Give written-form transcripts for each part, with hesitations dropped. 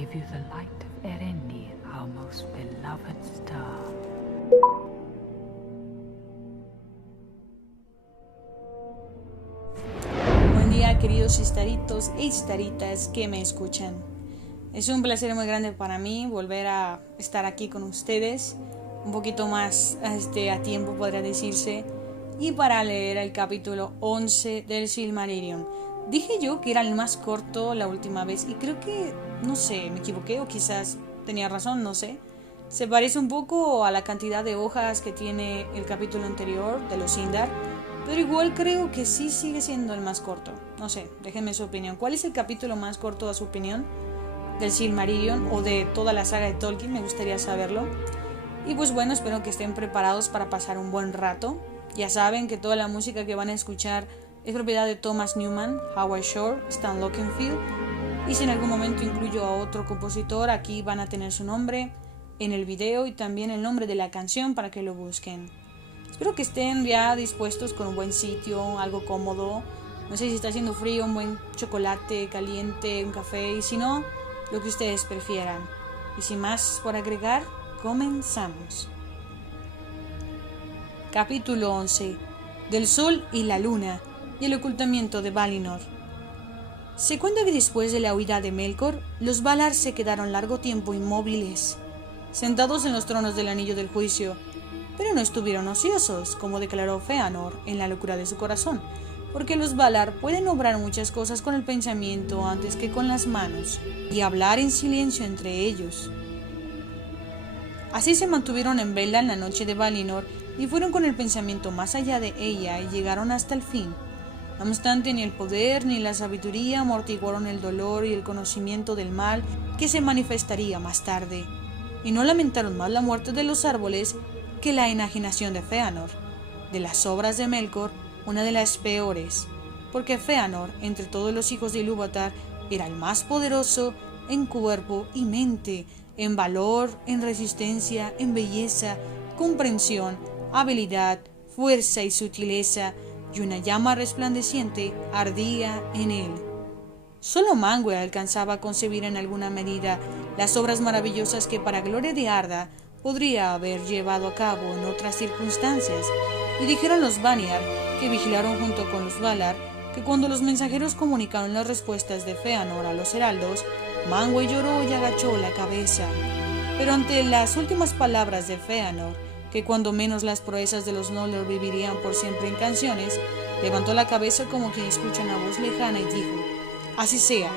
give you the light of Erendi, our most beloved star. Buen día, queridos istaritos e istaritas que me escuchan. Es un placer muy grande para mí volver a estar aquí con ustedes, un poquito más a tiempo podría decirse, y para leer el capítulo 11 del Silmarillion. Dije yo que era el más corto la última vez y creo que, no sé, me equivoqué o quizás tenía razón, no sé. Se parece un poco a la cantidad de hojas que tiene el capítulo anterior de los Sindar, pero igual creo que sí sigue siendo el más corto. No sé, déjenme su opinión. ¿Cuál es el capítulo más corto a su opinión del Silmarillion o de toda la saga de Tolkien? Me gustaría saberlo. Y pues bueno, espero que estén preparados para pasar un buen rato. Ya saben que toda la música que van a escuchar es propiedad de Thomas Newman, Howard Shore, Stan Lockenfield, y si en algún momento incluyo a otro compositor, aquí van a tener su nombre en el video y también el nombre de la canción para que lo busquen. Espero que estén ya dispuestos con un buen sitio, algo cómodo. No sé si está haciendo frío, un buen chocolate caliente, un café, y si no, lo que ustedes prefieran. Y sin más por agregar, comenzamos. Capítulo 11. Del Sol y la Luna y el ocultamiento de Valinor. Se cuenta que después de la huida de Melkor, los Valar se quedaron largo tiempo inmóviles, sentados en los tronos del Anillo del Juicio, pero no estuvieron ociosos, como declaró Fëanor en la locura de su corazón, porque los Valar pueden obrar muchas cosas con el pensamiento antes que con las manos, y hablar en silencio entre ellos. Así se mantuvieron en vela en la noche de Valinor y fueron con el pensamiento más allá de ella y llegaron hasta el fin. No obstante, ni el poder ni la sabiduría amortiguaron el dolor y el conocimiento del mal que se manifestaría más tarde, y no lamentaron más la muerte de los árboles que la enajenación de Fëanor. De las obras de Melkor, una de las peores, porque Fëanor, entre todos los hijos de Ilúvatar, era el más poderoso en cuerpo y mente, en valor, en resistencia, en belleza, comprensión, habilidad, fuerza y sutileza, y una llama resplandeciente ardía en él. Solo Manwë alcanzaba a concebir en alguna medida las obras maravillosas que para gloria de Arda podría haber llevado a cabo en otras circunstancias, y dijeron los Vanyar, que vigilaron junto con los Valar, que cuando los mensajeros comunicaron las respuestas de Fëanor a los heraldos, Manwë lloró y agachó la cabeza. Pero ante las últimas palabras de Fëanor, que cuando menos las proezas de los Noldor vivirían por siempre en canciones, levantó la cabeza como quien escucha una voz lejana y dijo: así sea,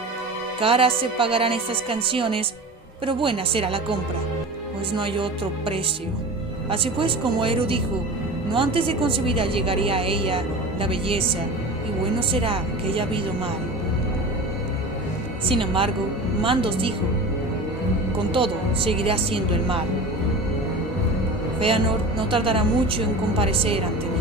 caras se pagarán estas canciones, pero buena será la compra, pues no hay otro precio. Así pues, como Eru dijo, no antes de concebida llegaría a ella la belleza, y bueno será que haya habido mal. Sin embargo, Mandos dijo: con todo, seguirá siendo el mal. Fëanor no tardará mucho en comparecer ante mí.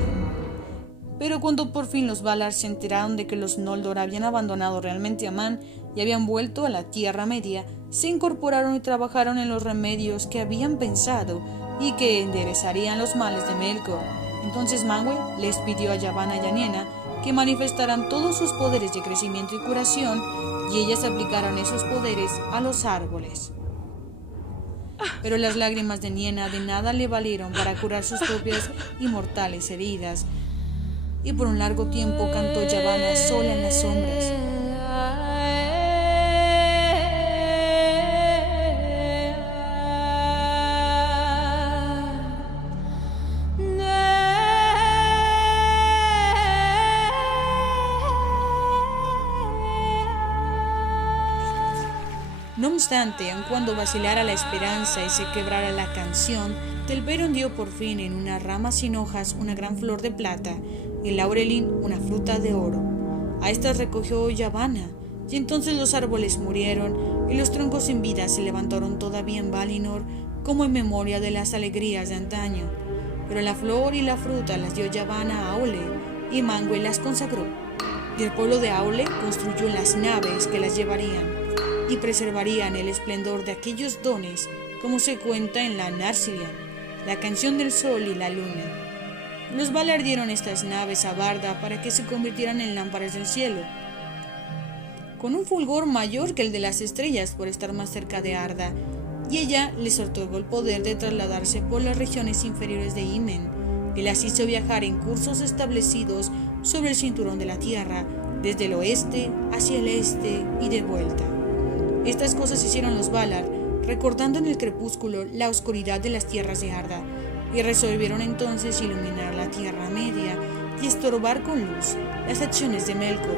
Pero cuando por fin los Valar se enteraron de que los Noldor habían abandonado realmente a Man y habían vuelto a la Tierra Media, se incorporaron y trabajaron en los remedios que habían pensado y que enderezarían los males de Melkor. Entonces Manwë les pidió a Yavanna y a Niena que manifestaran todos sus poderes de crecimiento y curación, y ellas aplicaron esos poderes a los árboles. Pero las lágrimas de Niena de nada le valieron para curar sus propias y mortales heridas, y por un largo tiempo cantó Yavanna sola en las sombras. No obstante, aun cuando vacilara la esperanza y se quebrara la canción, Tel'Verin dio por fin en una rama sin hojas una gran flor de plata, y el laurelin una fruta de oro. A estas recogió Yavanna, y entonces los árboles murieron, y los troncos sin vida se levantaron todavía en Valinor, como en memoria de las alegrías de antaño. Pero la flor y la fruta las dio Yavanna a Aule, y Manwë las consagró. Y el pueblo de Aule construyó las naves que las llevarían y preservarían el esplendor de aquellos dones, como se cuenta en la Narcilian, la canción del sol y la luna. Los Valar dieron estas naves a Barda para que se convirtieran en lámparas del cielo. con un fulgor mayor que el de las estrellas por estar más cerca de Arda, y ella les otorgó el poder de trasladarse por las regiones inferiores de Himen, y las hizo viajar en cursos establecidos sobre el cinturón de la tierra, desde el oeste hacia el este y de vuelta. Estas cosas hicieron los Valar, recordando en el crepúsculo la oscuridad de las tierras de Arda, y resolvieron entonces iluminar la Tierra Media y estorbar con luz las acciones de Melkor,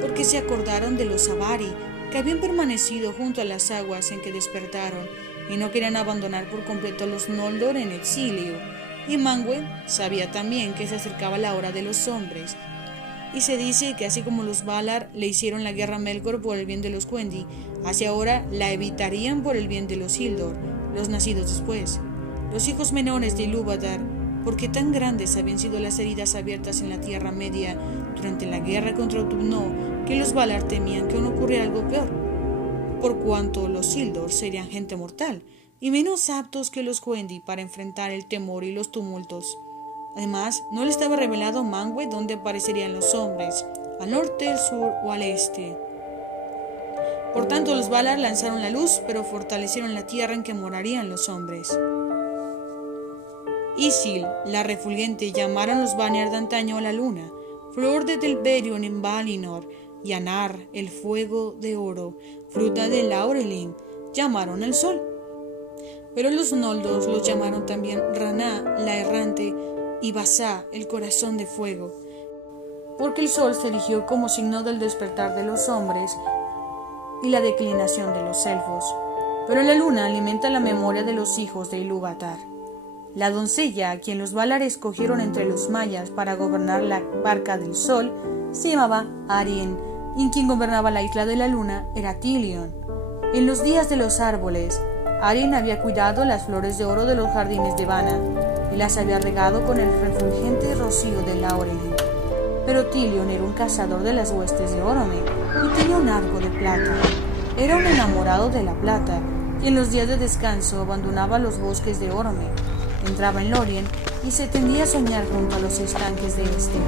porque se acordaron de los Avari, que habían permanecido junto a las aguas en que despertaron, y no querían abandonar por completo a los Noldor en exilio. Y Manwë sabía también que se acercaba la hora de los hombres, y se dice que así como los Valar le hicieron la guerra a Melkor por el bien de los Quendi, así ahora la evitarían por el bien de los Isildur, los nacidos después, los hijos menores de Ilúvatar, porque tan grandes habían sido las heridas abiertas en la Tierra Media durante la guerra contra Utumno, que los Valar temían que aún ocurriera algo peor, por cuanto los Isildur serían gente mortal, y menos aptos que los Quendi para enfrentar el temor y los tumultos. Además, no le estaba revelado a Manwë dónde aparecerían los hombres, al norte, al sur o al este. Por tanto, los Valar lanzaron la luz, pero fortalecieron la tierra en que morarían los hombres. Isil, la refulgente, llamaron los Vanir de antaño a la luna, flor de Telperion en Valinor, y Anar, el fuego de oro, fruta de Laurelin, llamaron al sol. Pero los Noldor los llamaron también Raná, la errante, y Basá, el corazón de fuego, porque el sol se erigió como signo del despertar de los hombres y la declinación de los elfos. Pero la luna alimenta la memoria de los hijos de Ilúvatar. La doncella, a quien los Valar escogieron entre los mayas para gobernar la barca del sol, se llamaba Arien, y quien gobernaba la isla de la luna era Tilion. En los días de los árboles, Arien había cuidado las flores de oro de los jardines de Vana, y las había regado con el refulgente rocío de Laurelin. Pero Tilion era un cazador de las huestes de Orome, y tenía un arco de plata. Era un enamorado de la plata, y en los días de descanso abandonaba los bosques de Orome, entraba en Lórien y se tendía a soñar junto a los estanques de este,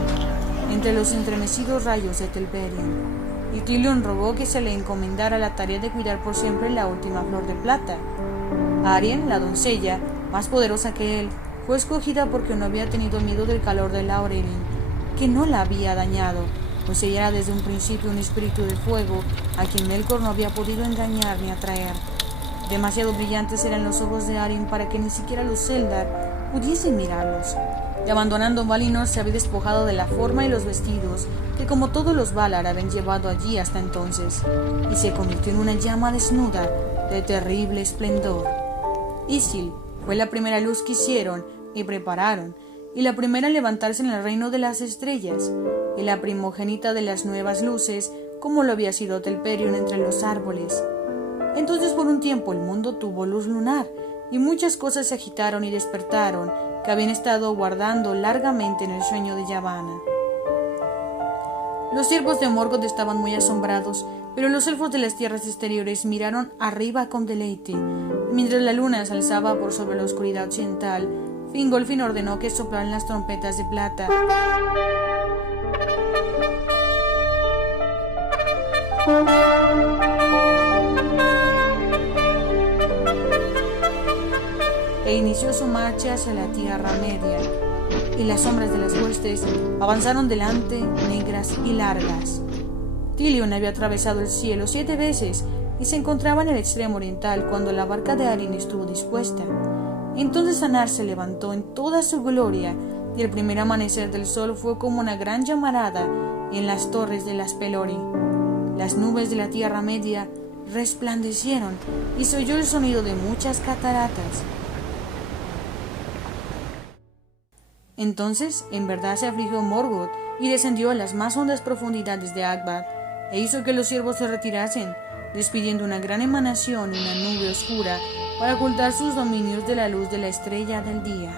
entre los entremecidos rayos de Telperion. Y Tilion rogó que se le encomendara la tarea de cuidar por siempre la última flor de plata. Arien, la doncella, más poderosa que él, fue escogida porque no había tenido miedo del calor de Laurelin, que no la había dañado, pues ella era desde un principio un espíritu de fuego a quien Melkor no había podido engañar ni atraer. Demasiado brillantes eran los ojos de Arien para que ni siquiera los Eldar pudiesen mirarlos. Y abandonando Valinor se había despojado de la forma y los vestidos que como todos los Valar habían llevado allí hasta entonces, y se convirtió en una llama desnuda de terrible esplendor. Isil fue la primera luz que hicieron y prepararon, y la primera en levantarse en el reino de las estrellas, y la primogénita de las nuevas luces, como lo había sido Telperion entre los árboles. Entonces por un tiempo el mundo tuvo luz lunar, y muchas cosas se agitaron y despertaron, que habían estado guardando largamente en el sueño de Yavanna. Los siervos de Morgoth estaban muy asombrados, pero los elfos de las tierras exteriores miraron arriba con deleite, y mientras la luna se alzaba por sobre la oscuridad occidental, Fingolfin ordenó que soplaran las trompetas de plata. E inició su marcha hacia la Tierra Media, y las sombras de las huestes avanzaron delante, negras y largas. Tilion había atravesado el cielo 7 veces y se encontraba en el extremo oriental cuando la barca de Arien estuvo dispuesta. Entonces Anar se levantó en toda su gloria, y el primer amanecer del sol fue como una gran llamarada en las torres de las Pelori. Las nubes de la Tierra Media resplandecieron y se oyó el sonido de muchas cataratas. Entonces, en verdad se afligió Morgoth y descendió a las más hondas profundidades de Akbar, e hizo que los siervos se retirasen, despidiendo una gran emanación y una nube oscura para ocultar sus dominios de la luz de la estrella del día.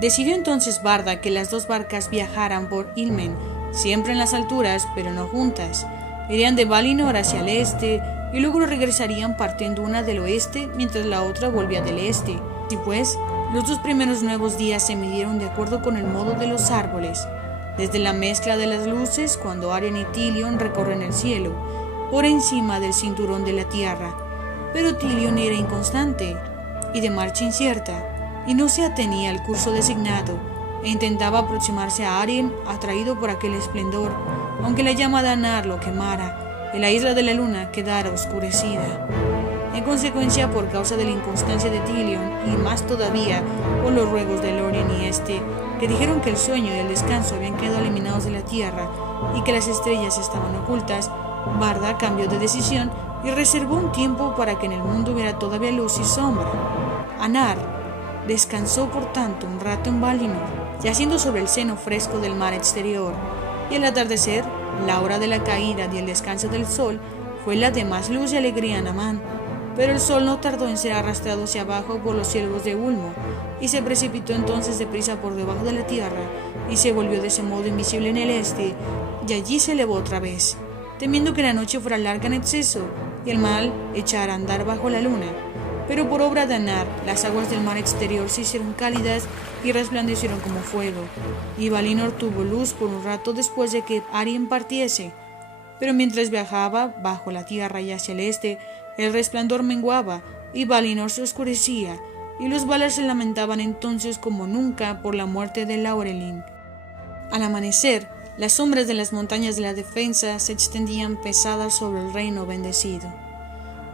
Decidió entonces Barda que las dos barcas viajaran por Ilmen, siempre en las alturas, pero no juntas. Irían de Valinor hacia el este y luego regresarían partiendo una del oeste mientras la otra volvía del este. Y pues, los 2 primeros nuevos días se midieron de acuerdo con el modo de los árboles. desde la mezcla de las luces cuando Arien y Tilion recorren el cielo, por encima del cinturón de la tierra. Pero Tilion era inconstante y de marcha incierta, y no se atenía al curso designado, e intentaba aproximarse a Arien atraído por aquel esplendor, aunque la llama de Anar lo quemara y la isla de la luna quedara oscurecida. En consecuencia, por causa de la inconstancia de Tilion, y más todavía por los ruegos de Lorien y este, que dijeron que el sueño y el descanso habían quedado eliminados de la tierra y que las estrellas estaban ocultas, Barda cambió de decisión y reservó un tiempo para que en el mundo hubiera todavía luz y sombra. Anar descansó por tanto un rato en Valinor, yaciendo sobre el seno fresco del mar exterior, y al atardecer, la hora de la caída y el descanso del sol, fue la de más luz y alegría en Amán. Pero el sol no tardó en ser arrastrado hacia abajo por los ciervos de Ulmo, y se precipitó entonces deprisa por debajo de la tierra, y se volvió de ese modo invisible en el este, y allí se elevó otra vez, temiendo que la noche fuera larga en exceso, y el mal echara a andar bajo la luna. Pero por obra de Anar, las aguas del mar exterior se hicieron cálidas y resplandecieron como fuego, y Valinor tuvo luz por un rato después de que Arien partiese. Pero mientras viajaba bajo la tierra y hacia el este, el resplandor menguaba, y Valinor se oscurecía, y los Valar se lamentaban entonces como nunca por la muerte de Laurelin. Al amanecer, las sombras de las montañas de la defensa se extendían pesadas sobre el reino bendecido.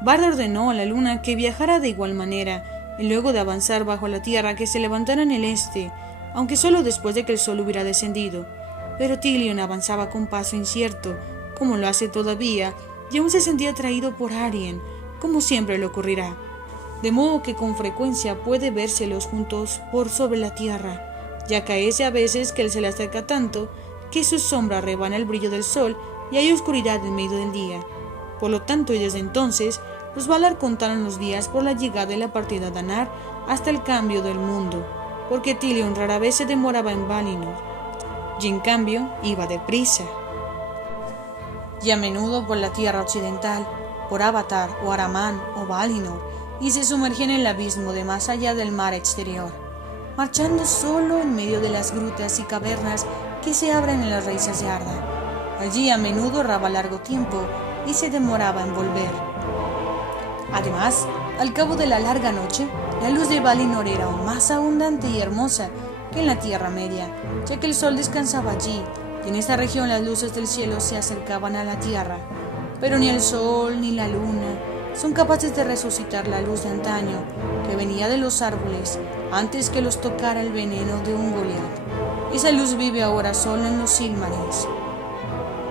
Barda ordenó a la luna que viajara de igual manera, y luego de avanzar bajo la tierra que se levantara en el este, aunque solo después de que el sol hubiera descendido. Pero Tilion avanzaba con paso incierto, como lo hace todavía, y aún se sentía atraído por Arien, como siempre le ocurrirá, de modo que con frecuencia puede vérselos juntos por sobre la tierra, ya acaece a veces que él se le acerca tanto que su sombra rebana el brillo del sol y hay oscuridad en medio del día. Por lo tanto, y desde entonces, los Valar contaron los días por la llegada y la partida de Anar hasta el cambio del mundo, porque Tilion rara vez se demoraba en Valinor, y en cambio iba deprisa. Y a menudo por la tierra occidental, por Avatar o Araman o Valinor, y se sumergía en el abismo de más allá del mar exterior, marchando solo en medio de las grutas y cavernas que se abren en las raíces de Arda. Allí a menudo erraba largo tiempo y se demoraba en volver. Además, al cabo de la larga noche, la luz de Valinor era aún más abundante y hermosa que en la Tierra Media, ya que el sol descansaba allí, y en esta región las luces del cielo se acercaban a la tierra. Pero ni el sol ni la luna son capaces de resucitar la luz de antaño, que venía de los árboles antes que los tocara el veneno de un Goliat. Esa luz vive ahora solo en los Silmarils.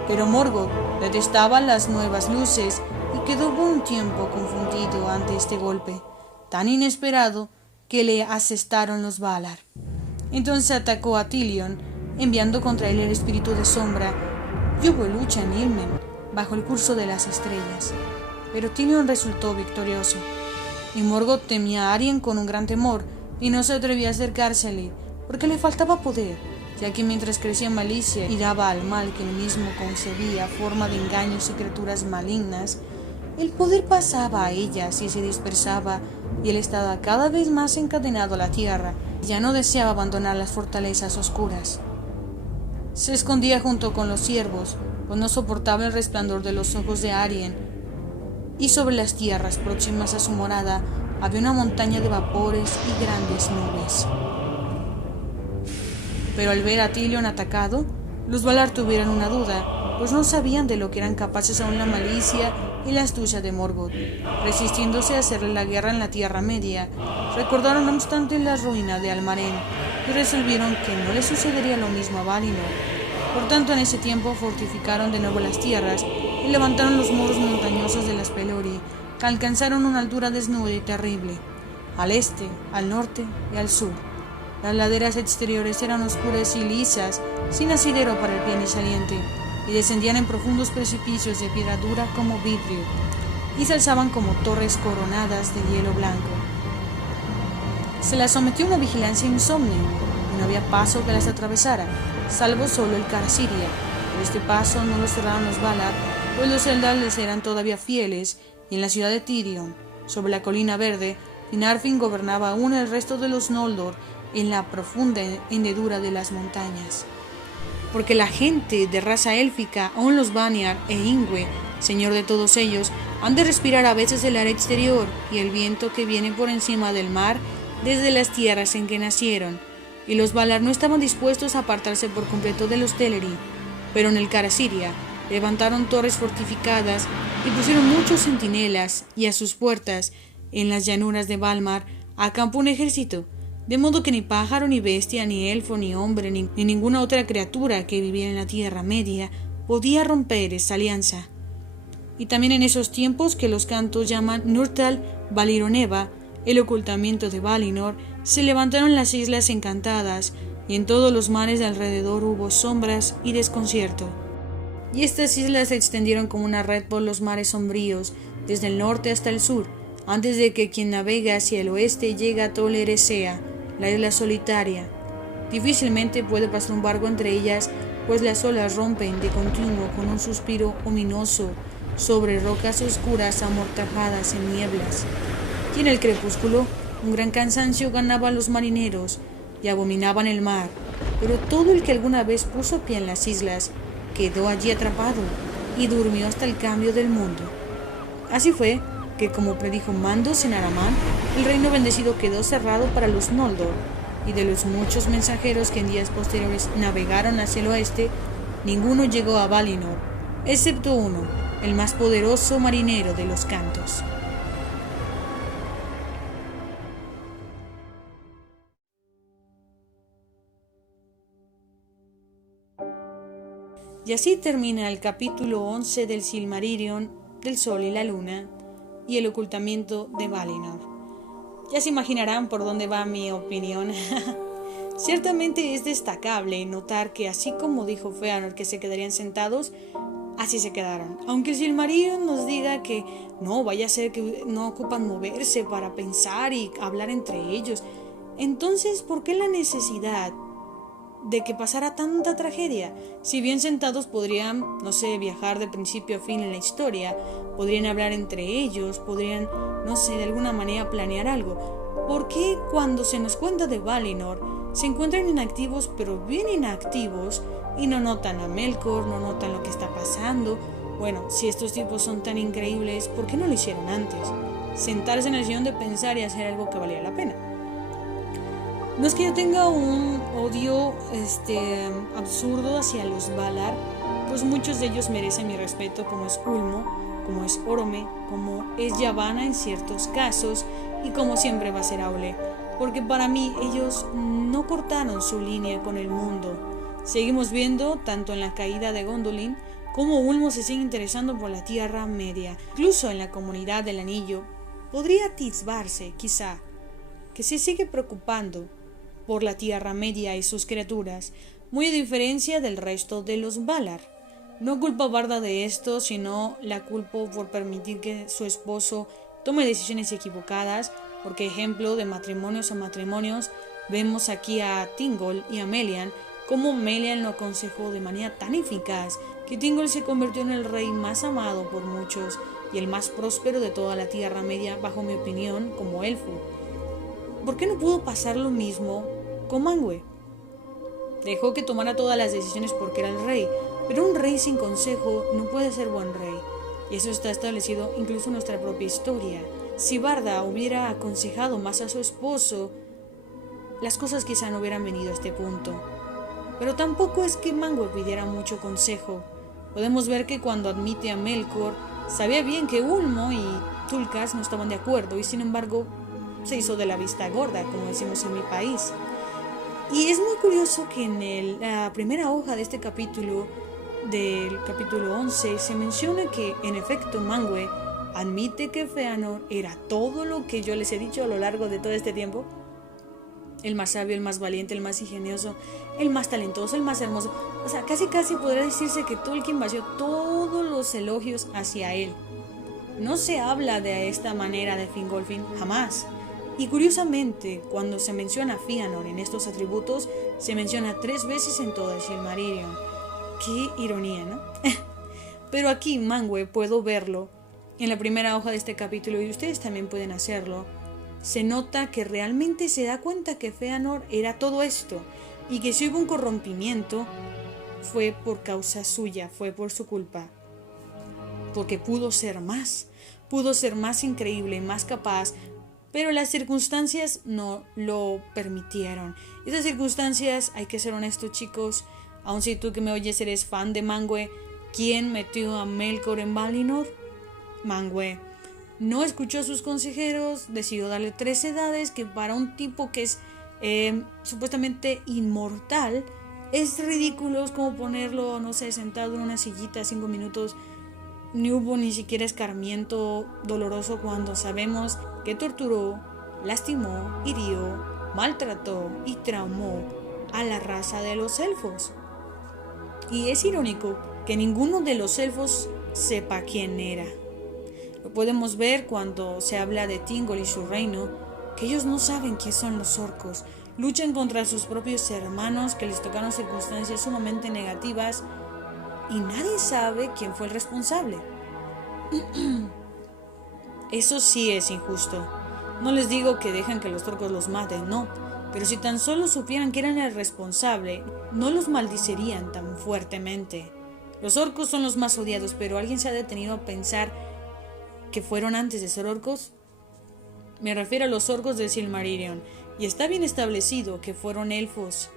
Pero Morgoth detestaba las nuevas luces y quedó por un tiempo confundido ante este golpe, tan inesperado que le asestaron los Valar. Entonces atacó a Tilion, enviando contra él el espíritu de sombra, y hubo lucha en Ilmen, bajo el curso de las estrellas. Pero Tilion resultó victorioso, y Morgoth temía a Arien con un gran temor, y no se atrevía a acercársele, porque le faltaba poder, ya que mientras crecía malicia y daba al mal que él mismo concebía forma de engaños y criaturas malignas, el poder pasaba a ellas y se dispersaba, y él estaba cada vez más encadenado a la tierra, y ya no deseaba abandonar las fortalezas oscuras. Se escondía junto con los ciervos, pues no soportaba el resplandor de los ojos de Arien, y sobre las tierras próximas a su morada había una montaña de vapores y grandes nubes. Pero al ver a Tilion atacado, los Valar tuvieron una duda, pues no sabían de lo que eran capaces aún la malicia y la astucia de Morgoth. Resistiéndose a hacerle la guerra en la Tierra Media, recordaron no obstante la ruina de Almarén y resolvieron que no le sucedería lo mismo a Valinor. Por tanto, en ese tiempo fortificaron de nuevo las tierras y levantaron los muros montañosos de las Pelori, que alcanzaron una altura desnuda y terrible, al este, al norte y al sur. Las laderas exteriores eran oscuras y lisas, sin asidero para el pie ni saliente, y descendían en profundos precipicios de piedra dura como vidrio, y se alzaban como torres coronadas de hielo blanco. Se las sometió a una vigilancia insomne, y no había paso que las atravesara, salvo solo el Carasiria. Pero este paso no lo cerraron los Valar, pues los Eldar les eran todavía fieles, y en la ciudad de Tirion, sobre la colina verde, Finarfin gobernaba aún el resto de los Noldor en la profunda hendedura de las montañas. porque la gente de raza élfica, aun los Vanyar e Ingwe, señor de todos ellos, han de respirar a veces el aire exterior y el viento que viene por encima del mar desde las tierras en que nacieron, y los Valar no estaban dispuestos a apartarse por completo de los Teleri, pero en el Carasiria levantaron torres fortificadas y pusieron muchos centinelas, y a sus puertas, en las llanuras de Valmar, acampó un ejército, de modo que ni pájaro, ni bestia, ni elfo, ni hombre, ni ninguna otra criatura que viviera en la Tierra Media podía romper esa alianza. Y también en esos tiempos que los cantos llaman Nurtal Valironeva, el ocultamiento de Valinor, se levantaron las islas encantadas, y en todos los mares de alrededor hubo sombras y desconcierto. Y estas islas se extendieron como una red por los mares sombríos, desde el norte hasta el sur, antes de que quien navega hacia el oeste llegue a Tol Eressëa, la isla solitaria. Difícilmente puede pasar un barco entre ellas, pues las olas rompen de continuo con un suspiro ominoso sobre rocas oscuras amortajadas en nieblas. Y en el crepúsculo, un gran cansancio ganaba a los marineros y abominaban el mar, pero todo el que alguna vez puso pie en las islas quedó allí atrapado y durmió hasta el cambio del mundo. Así fue que, como predijo Mandos en Aramán, el reino bendecido quedó cerrado para los Noldor, y de los muchos mensajeros que en días posteriores navegaron hacia el oeste, ninguno llegó a Valinor, excepto uno, el más poderoso marinero de los cantos. Y así termina el capítulo 11 del Silmarillion, del Sol y la Luna, y el ocultamiento de Valinor. Ya se imaginarán por dónde va mi opinión. Ciertamente es destacable notar que, así como dijo Fëanor que se quedarían sentados, así se quedaron. Aunque el Silmarillion nos diga que no, vaya a ser que no ocupan moverse para pensar y hablar entre ellos, entonces, ¿por qué la necesidad de que pasara tanta tragedia? Si bien sentados podrían, no sé, viajar de principio a fin en la historia, podrían hablar entre ellos, podrían, no sé, de alguna manera planear algo. ¿Por qué cuando se nos cuenta de Valinor se encuentran inactivos, pero bien inactivos, y no notan a Melkor, no notan lo que está pasando? Bueno, si estos tipos son tan increíbles, ¿por qué no lo hicieron antes? Sentarse en el sillón de pensar y hacer algo que valiera la pena. No es que yo tenga un odio absurdo hacia los Valar, pues muchos de ellos merecen mi respeto, como es Ulmo, como es Orome, como es Yavanna en ciertos casos, y como siempre va a ser Aule, porque para mí ellos no cortaron su línea con el mundo. Seguimos viendo, tanto en la caída de Gondolin, como Ulmo se sigue interesando por la Tierra Media. Incluso en la comunidad del Anillo podría atisbarse, quizá, que se sigue preocupando por la Tierra Media y sus criaturas, muy a diferencia del resto de los Valar. No culpo a Barda de esto, sino la culpo por permitir que su esposo tome decisiones equivocadas, porque ejemplo de matrimonios a matrimonios, vemos aquí a Thingol y a Melian, como Melian lo aconsejó de manera tan eficaz que Thingol se convirtió en el rey más amado por muchos y el más próspero de toda la Tierra Media, bajo mi opinión, como elfo. ¿Por qué no pudo pasar lo mismo con Manwë? Dejó que tomara todas las decisiones porque era el rey, pero un rey sin consejo no puede ser buen rey, y eso está establecido incluso en nuestra propia historia. Si Barda hubiera aconsejado más a su esposo, las cosas quizá no hubieran venido a este punto. Pero tampoco es que Manwë pidiera mucho consejo. Podemos ver que cuando admite a Melkor, sabía bien que Ulmo y Tulkas no estaban de acuerdo, y sin embargo se hizo de la vista gorda, como decimos en mi país. Y es muy curioso que en la primera hoja de este capítulo, del capítulo 11, se menciona que, en efecto, Manwë admite que Fëanor era todo lo que yo les he dicho a lo largo de todo este tiempo. El más sabio, el más valiente, el más ingenioso, el más talentoso, el más hermoso. O sea, casi podría decirse que Tolkien vació todos los elogios hacia él. No se habla de esta manera de Fingolfin, jamás. Y curiosamente, cuando se menciona a Fëanor en estos atributos, se menciona 3 veces en todo el Silmarillion. Qué ironía, ¿no? Pero aquí, Manwë, puedo verlo en la primera hoja de este capítulo, y ustedes también pueden hacerlo. Se nota que realmente se da cuenta que Fëanor era todo esto, y que si hubo un corrompimiento, fue por causa suya, fue por su culpa. Porque pudo ser más increíble, más capaz, pero las circunstancias no lo permitieron. Esas circunstancias, hay que ser honestos, chicos, aun si tú que me oyes eres fan de Manwë, ¿quién metió a Melkor en Valinor? Manwë. No escuchó a sus consejeros, decidió darle 3 edades, que para un tipo que es supuestamente inmortal, es ridículo. Es como ponerlo, no sé, sentado en una sillita 5 minutos. Ni hubo ni siquiera escarmiento doloroso cuando sabemos que torturó, lastimó, hirió, maltrató y traumó a la raza de los elfos. Y es irónico que ninguno de los elfos sepa quién era. Lo podemos ver cuando se habla de Thingol y su reino, que ellos no saben quién son los orcos. Luchan contra sus propios hermanos que les tocaron circunstancias sumamente negativas y nadie sabe quién fue el responsable. Eso sí es injusto. No les digo que dejen que los orcos los maten, no. Pero si tan solo supieran que eran el responsable, no los maldicirían tan fuertemente. Los orcos son los más odiados, pero ¿alguien se ha detenido a pensar que fueron antes de ser orcos? Me refiero a los orcos de Silmarillion, y está bien establecido que fueron elfos,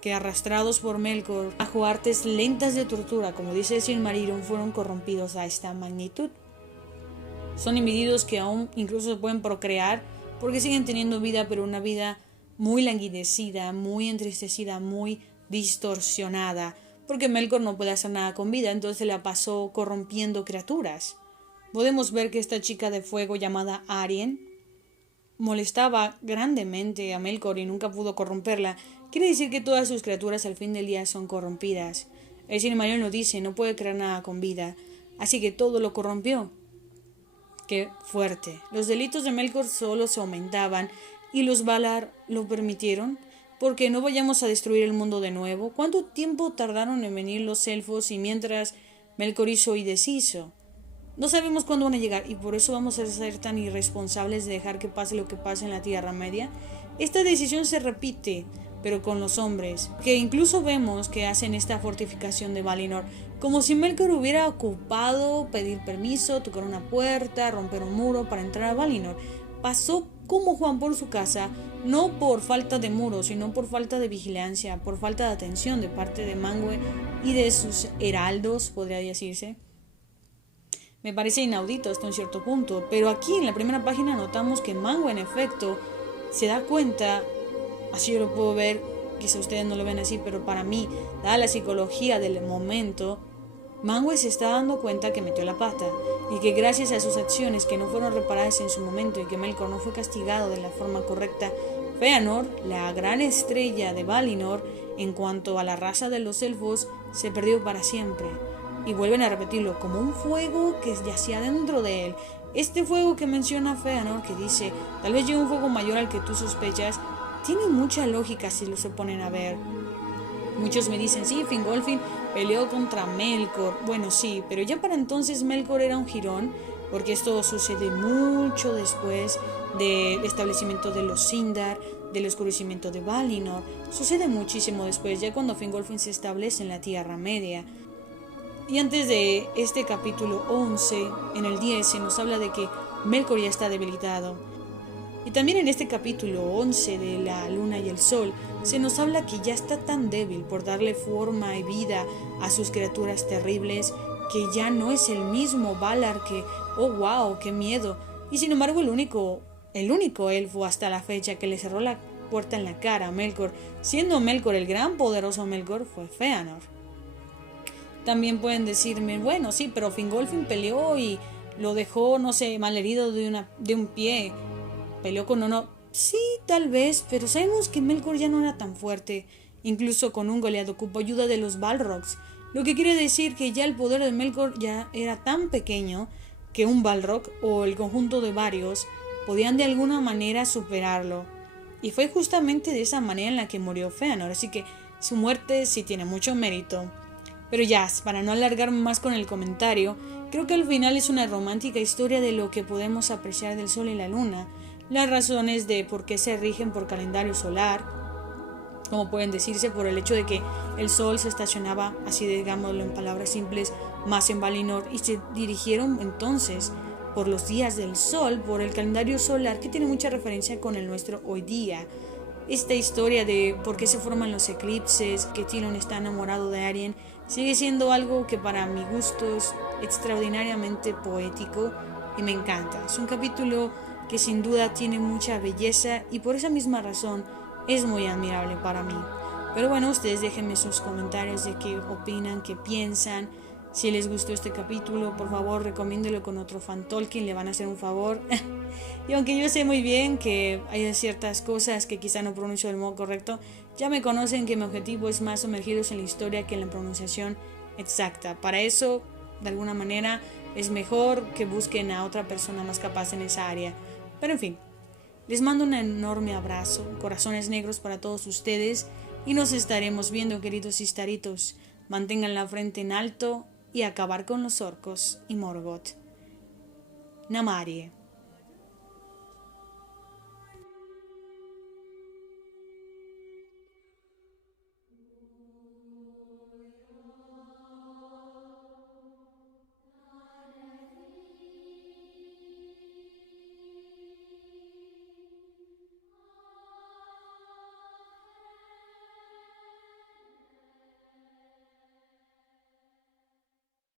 que arrastrados por Melkor bajo artes lentas de tortura, como dice Silmarillion, fueron corrompidos a esta magnitud. Son individuos que aún incluso se pueden procrear porque siguen teniendo vida, pero una vida muy languidecida, muy entristecida, muy distorsionada, porque Melkor no puede hacer nada con vida, entonces la pasó corrompiendo criaturas. Podemos ver que esta chica de fuego llamada Arien molestaba grandemente a Melkor y nunca pudo corromperla. Quiere decir que todas sus criaturas al fin del día son corrompidas. El Silmarillion lo dice, no puede crear nada con vida, así que todo lo corrompió. Qué fuerte. Los delitos de Melkor solo se aumentaban y los Valar lo permitieron. Porque no vayamos a destruir el mundo de nuevo. ¿Cuánto tiempo tardaron en venir los elfos y mientras Melkor hizo y deshizo? No sabemos cuándo van a llegar y por eso vamos a ser tan irresponsables de dejar que pase lo que pase en la Tierra Media. Esta decisión se repite, pero con los hombres, que incluso vemos que hacen esta fortificación de Valinor, como si Melkor hubiera ocupado pedir permiso, tocar una puerta, romper un muro para entrar a Valinor. Pasó como Juan por su casa, no por falta de muros, sino por falta de vigilancia, por falta de atención de parte de Manwë y de sus heraldos, podría decirse. Me parece inaudito hasta un cierto punto, pero aquí en la primera página notamos que Manwë en efecto se da cuenta, así yo lo puedo ver, quizá ustedes no lo ven así, pero para mí, dada la psicología del momento, Manwë se está dando cuenta que metió la pata y que gracias a sus acciones que no fueron reparadas en su momento y que Melkor no fue castigado de la forma correcta, Fëanor, la gran estrella de Valinor en cuanto a la raza de los elfos, se perdió para siempre. Y vuelven a repetirlo como un fuego que yacía dentro de él. Este fuego que menciona Fëanor, que dice, tal vez llegue un fuego mayor al que tú sospechas, tiene mucha lógica si lo se ponen a ver. Muchos me dicen, sí, Fingolfin peleó contra Melkor. Bueno, sí, pero ya para entonces Melkor era un jirón, porque esto sucede mucho después del establecimiento de los Sindar, del oscurecimiento de Valinor. Sucede muchísimo después, ya cuando Fingolfin se establece en la Tierra Media. Y antes de este capítulo 11, en el 10, se nos habla de que Melkor ya está debilitado. Y también en este capítulo 11 de la luna y el sol, se nos habla que ya está tan débil por darle forma y vida a sus criaturas terribles, que ya no es el mismo Valar que, oh wow, qué miedo. Y sin embargo el único elfo hasta la fecha que le cerró la puerta en la cara a Melkor, siendo Melkor el gran poderoso Melkor, fue Fëanor. También pueden decirme, bueno, sí, pero Fingolfin peleó y lo dejó, no sé, malherido de un pie. Peleó con uno. Sí, tal vez, pero sabemos que Melkor ya no era tan fuerte. Incluso con Ungoliant ocupó ayuda de los Balrogs. Lo que quiere decir que ya el poder de Melkor ya era tan pequeño que un Balrog o el conjunto de varios podían de alguna manera superarlo. Y fue justamente de esa manera en la que murió Fëanor, así que su muerte sí tiene mucho mérito. Pero ya, para no alargarme más con el comentario, creo que al final es una romántica historia de lo que podemos apreciar del sol y la luna, las razones de por qué se rigen por calendario solar, como pueden decirse, por el hecho de que el sol se estacionaba, así digámoslo en palabras simples, más en Valinor, y se dirigieron entonces por los días del sol, por el calendario solar, que tiene mucha referencia con el nuestro hoy día. Esta historia de por qué se forman los eclipses, que Tyrion está enamorado de Arryn, sigue siendo algo que para mi gusto es extraordinariamente poético y me encanta. Es un capítulo que sin duda tiene mucha belleza y por esa misma razón es muy admirable para mí. Pero bueno, ustedes déjenme sus comentarios de qué opinan, qué piensan. Si les gustó este capítulo, por favor recomiéndelo con otro fan Tolkien, le van a hacer un favor. Y aunque yo sé muy bien que hay ciertas cosas que quizá no pronuncio del modo correcto, ya me conocen que mi objetivo es más sumergidos en la historia que en la pronunciación exacta. Para eso, de alguna manera, es mejor que busquen a otra persona más capaz en esa área. Pero en fin, les mando un enorme abrazo, corazones negros para todos ustedes y nos estaremos viendo, queridos Istaritos. Mantengan la frente en alto y acabar con los orcos y Morgoth. Namarie.